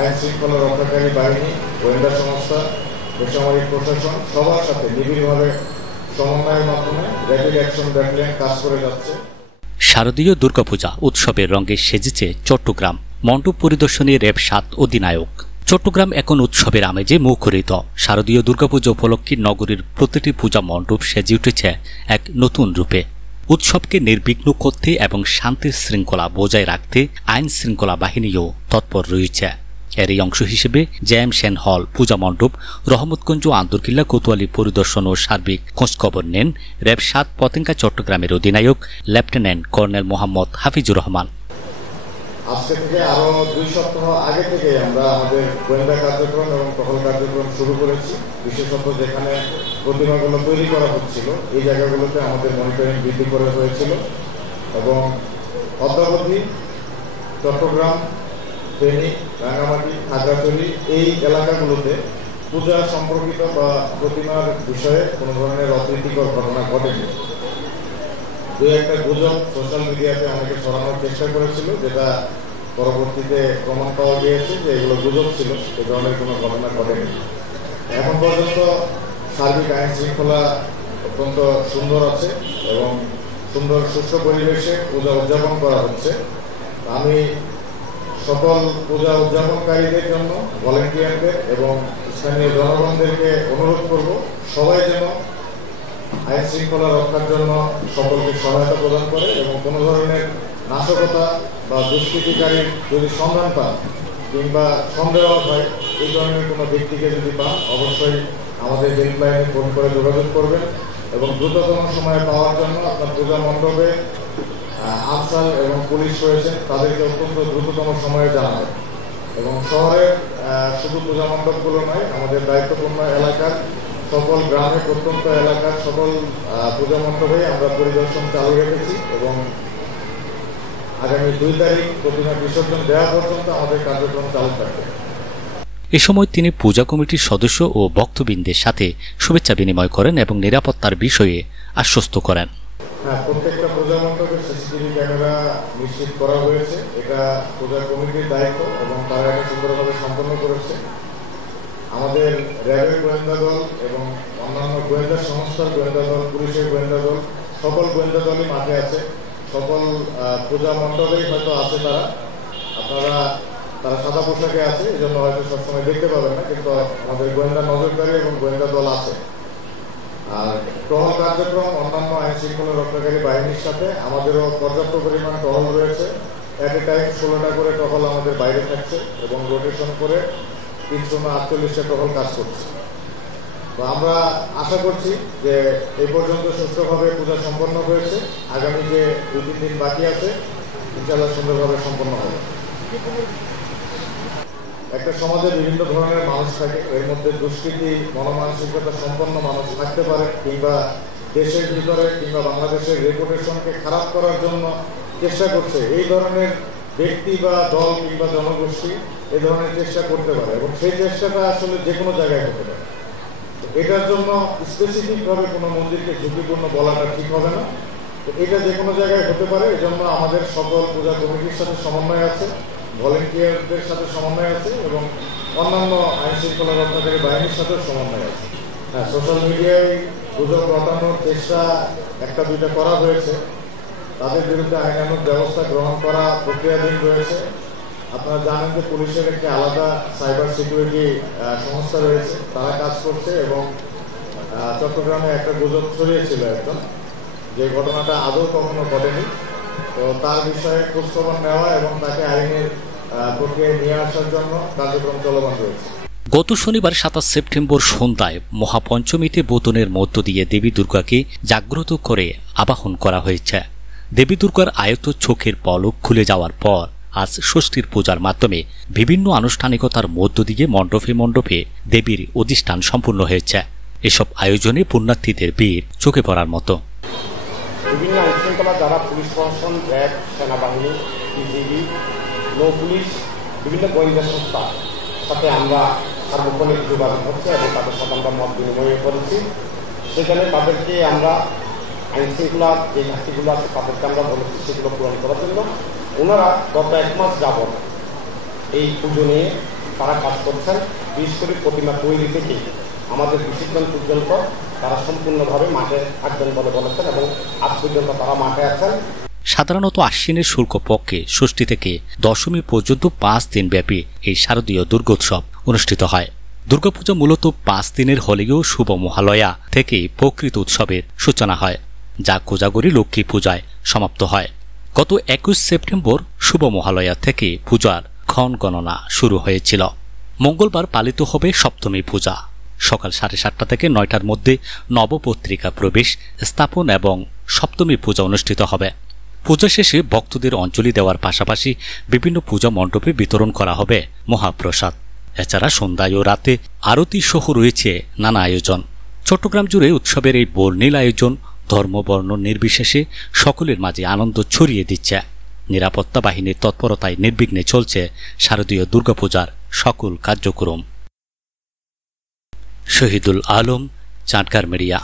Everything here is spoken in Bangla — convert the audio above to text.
আইন শৃঙ্খলা রক্ষাকারী বাহিনী, গোয়েন্দা সংস্থা, বেসামরিক প্রশাসন সবার সাথে নিবিড়ভাবে সমন্বয়ের মাধ্যমে র্যাপিড অ্যাকশন ব্যাটালিয়ন কাজ করে যাচ্ছে। শারদীয় দুর্গাপূজা উৎসবের রঙে সেজেছে চট্টগ্রাম। মণ্ডপ পরিদর্শনে র্যাব ৭ অধিনায়ক। চট্টগ্রাম এখন উৎসবের আমেজে মুখরিত। শারদীয় দুর্গাপূজা উপলক্ষে নগরীর প্রতিটি পূজা মণ্ডপ সেজে উঠেছে এক নতুন রূপে। উৎসবকে নির্বিঘ্ন করতে এবং শান্তির শৃঙ্খলা বজায় রাখতে আইন শৃঙ্খলা বাহিনীও তৎপর রয়েছে। এরই অংশ হিসেবে জেএম সেন হল পূজা মণ্ডপ, রহমতগঞ্জ, আন্দরকিল্লা, কোতোয়ালি পরিদর্শন ও সার্বিক খোঁজখবর নেন র্যাব ৭ পতেঙ্গা চট্টগ্রামের অধিনায়ক লেফটেন্যান্ট কর্নেল মোহাম্মদ হাফিজুর রহমান। আজকে থেকে আরো 2 সপ্তাহ আগে থেকে আমরা আমাদের গোয়েন্দা কার্যক্রম এবং টহল কার্যক্রম শুরু করেছি। বিশেষত যেখানে প্রতিমাগুলো তৈরি করা হচ্ছিল এই জায়গাগুলোতে আমাদের মনিটরিং বৃদ্ধি করা হয়েছিল এবং অদ্যাবধি চট্টগ্রাম, ফেনী, রাঙ্গামাটি, খাগড়াছড়ি এই এলাকাগুলোতে পূজা সম্পর্কিত বা প্রতিমার বিষয়ে কোনো ধরনের অপ্রীতিকর ঘটনা ঘটেনি। দু একটা গুজব সোশ্যাল মিডিয়াতে অনেকে ছড়ানোর চেষ্টা করেছিল, যেটা পরবর্তীতে প্রমাণ পাওয়া গিয়েছে যে এগুলো গুজব ছিল, এ ধরনের কোনো ঘটনা ঘটেনি। এখন পর্যন্ত সার্বিক আইন শৃঙ্খলা অত্যন্ত সুন্দর আছে এবং সুন্দর সুষ্ঠু পরিবেশে পূজা উদযাপন করা হচ্ছে। আমি সকল পূজা উদযাপনকারীদের জন্য ভলেন্টিয়ারদের এবং স্থানীয় জনগণদেরকে অনুরোধ করব, সবাই যেন আইন শৃঙ্খলা রক্ষার জন্য সকলকে সহায়তা প্রদান করে এবং কোনো ধরনের নাশকতা বা দুষ্কৃতিকারীর যদি সন্ধান পান কিংবা সন্দেহ হয় এই ধরনের কোনো ব্যক্তিকে যদি পান অবশ্যই আমাদের হেল্পলাইনে ফোন করে যোগাযোগ করবেন এবং দ্রুততম সময়ে পাওয়ার জন্য আপনার পূজা মণ্ডপে আনসার এবং পুলিশ রয়েছেন, তাদেরকে অত্যন্ত দ্রুততম সময়ে জানাবেন। এবং শহরের শুধু পূজা মণ্ডপগুলো নয়, আমাদের দায়িত্বপূর্ণ এলাকার সকল গ্রামে প্রত্যন্ত এলাকার সকল পূজা মণ্ডপে আমরা পরিদর্শন চালু রেখেছি এবং আগামী 2 তারিখ প্রতিমা বিসর্জন দেওয়া পর্যন্ত আমাদের কার্যক্রম চালু থাকবে। এ সময় তিনি পূজা কমিটির সদস্য ও ভক্তবৃন্দের সাথে শুভেচ্ছা বিনিময় করেন এবং নিরাপত্তার বিষয়ে আশ্বস্ত করেন। হ্যাঁ, প্রত্যেকটা পূজা মণ্ডপে সিসিটিভি ক্যামেরা নিশ্চিত করা হয়েছে। এটা পূজা কমিটির দায়িত্ব এবং তারা এটা সুন্দরভাবে সম্পন্ন করেছে। আমাদের র্যাবের গোয়েন্দা দল এবং অন্যান্য গোয়েন্দা সংস্থার গোয়েন্দা দল, পুলিশের গোয়েন্দা দল, সকল গোয়েন্দা দলই মাঠে আছে। সকল পূজা মণ্ডপেই হয়তো আছে তারা সাদা পোশাকে আছে, এই জন্য হয়তো সবসময় দেখতে পাবেন না, কিন্তু আমাদের গোয়েন্দা নজরদারি এবং গোয়েন্দা দল আছে। আর টহল কার্যক্রম অন্যান্য আইন শৃঙ্খলা রক্ষাকারী বাহিনীর সাথে আমাদেরও পর্যাপ্ত পরিমাণ টহল রয়েছে। এট এ টাইম 16টা করে টহল আমাদের বাইরে থাকছে এবং রোটেশন করে 348টা টহল কাজ করছে। তো আমরা আশা করছি যে এই পর্যন্ত সুষ্ঠুভাবে পূজা সম্পন্ন হয়েছে। আগামী যে 2-3 দিন বাকি আছে ইনশাআল্লাহ সুন্দরভাবে সম্পন্ন হবে। একটা সমাজে বিভিন্ন ধরনের মানুষ থাকে, এর মধ্যে দুষ্কৃতি মনোমানসিকতা সম্পন্ন মানুষ থাকতে পারে কিংবা দেশের ভিতরে কিংবা বাংলাদেশের রেপুটেশনকে খারাপ করার জন্য চেষ্টা করছে। এই ধরনের ব্যক্তি বা দল কিংবা জনগোষ্ঠী এই ধরনের চেষ্টা করতে পারে এবং সেই চেষ্টাটা আসলে যে কোনো জায়গায় হতে পারে। এটার জন্য স্পেসিফিকভাবে কোনো মন্দিরকে ঝুঁকিপূর্ণ বলাটা ঠিক হবে না। এটা যে কোনো জায়গায় হতে পারে, এজন্য আমাদের সকল পূজা কমিটির সাথে সমন্বয় আছে, ভলেন্টিয়ারদের সাথে সমন্বয় আছে এবং অন্যান্য আইন শৃঙ্খলা রক্ষাকারী বাহিনীর সাথে সমন্বয় আছে। হ্যাঁ, সোশ্যাল মিডিয়ায় গুজব রটানোর চেষ্টা 1-2টা করা হয়েছে, তাদের বিরুদ্ধে আইনানুগ ব্যবস্থা গ্রহণ করা প্রক্রিয়াধীন রয়েছে। আপনারা জানেন যে পুলিশের একটি আলাদা সাইবার সিকিউরিটি সংস্থা রয়েছে, তারা কাজ করছে এবং চট্টগ্রামে একটা গুজব ছড়িয়েছিল একজন, যে ঘটনাটা আদৌ কখনো ঘটেনি। তো তার বিষয়ে খোঁজখবর নেওয়া এবং তাকে আইনের প্রক্রিয়ায় নিয়ে আসার জন্য কার্যক্রম চলমান রয়েছে। গত শনিবার 27 সেপ্টেম্বর সন্ধ্যায় মহাপঞ্চমীতে বোতনের মধ্য দিয়ে দেবী দুর্গাকে জাগ্রত করে আবাহন করা হয়েছে। দেবী দুর্গার আয়ত চোখের পলক খুলে যাওয়ার পর আজ ষষ্ঠীর পূজার মাধ্যমে বিভিন্ন আনুষ্ঠানিকতার মধ্য দিয়ে মণ্ডপে মণ্ডপে দেবীর অধিষ্ঠান সম্পূর্ণ হয়েছে। এসব আয়োজনে পুণ্যার্থীদের ভিড় চোখে পড়ার মতো। বিভিন্ন আইনশৃঙ্খলা যারা পুলিশ প্রশাসন, র্যাব, সেনাবাহিনী, বিজিবি, নৌ পুলিশ, বিভিন্ন গোয়েন্দা সংস্থার সাথে আমরা সার্বক্ষণিক যোগাযোগ হচ্ছে এবং তাদের সাথে আমরা মত বিনিময় করেছি। সেখানে তাদেরকে আমরা আইনশৃঙ্খলার যে ঘাটতিগুলো আছে তাদেরকে আমরা বলেছি সেগুলো পূরণ করার জন্য। ওনারা গত 1 মাস যাবৎ এই পুজো নিয়ে তারা কাজ করছেন। বিশেষ করে প্রতিমা তৈরি থেকে আমাদের বিসর্জন পর্যন্ত তারা সম্পূর্ণভাবে মাঠে থাকবেন বলে বলেছেন এবং আজ পর্যন্ত তারা মাঠে আছেন। সাধারণত আশ্বিনের শুল্ক পক্ষে ষষ্ঠী থেকে দশমী পর্যন্ত 5 দিন ব্যাপী এই শারদীয় দুর্গোৎসব অনুষ্ঠিত হয়। দুর্গাপূজা মূলত 5 দিনের হলেও শুভ মহালয়া থেকে প্রকৃত উৎসবের সূচনা হয়, যা কোজাগরী লক্ষ্মী পূজায় সমাপ্ত হয়। গত 21 সেপ্টেম্বর শুভ মহালয়া থেকে পূজার ক্ষণ গণনা শুরু হয়েছিল। মঙ্গলবার পালিত হবে সপ্তমী পূজা। সকাল 7:30 থেকে 9টার মধ্যে নবপত্রিকা প্রবেশ স্থাপন এবং সপ্তমী পূজা অনুষ্ঠিত হবে। পূজা শেষে ভক্তদের অঞ্জলি দেওয়ার পাশাপাশি বিভিন্ন পূজা মণ্ডপে বিতরণ করা হবে মহাপ্রসাদ। এছাড়া সন্ধ্যায় ও রাতে আরতি সহ রয়েছে নানা আয়োজন। চট্টগ্রাম জুড়ে উৎসবের এই বর্ণিল আয়োজন ধর্মবর্ণ নির্বিশেষে সকলের মাঝে আনন্দ ছড়িয়ে দিচ্ছে। নিরাপত্তা বাহিনীর তৎপরতায় নির্বিঘ্নে চলছে শারদীয় দুর্গাপূজার সকল কার্যক্রম। শহীদুল আলম, চাটগাঁর মিডিয়া।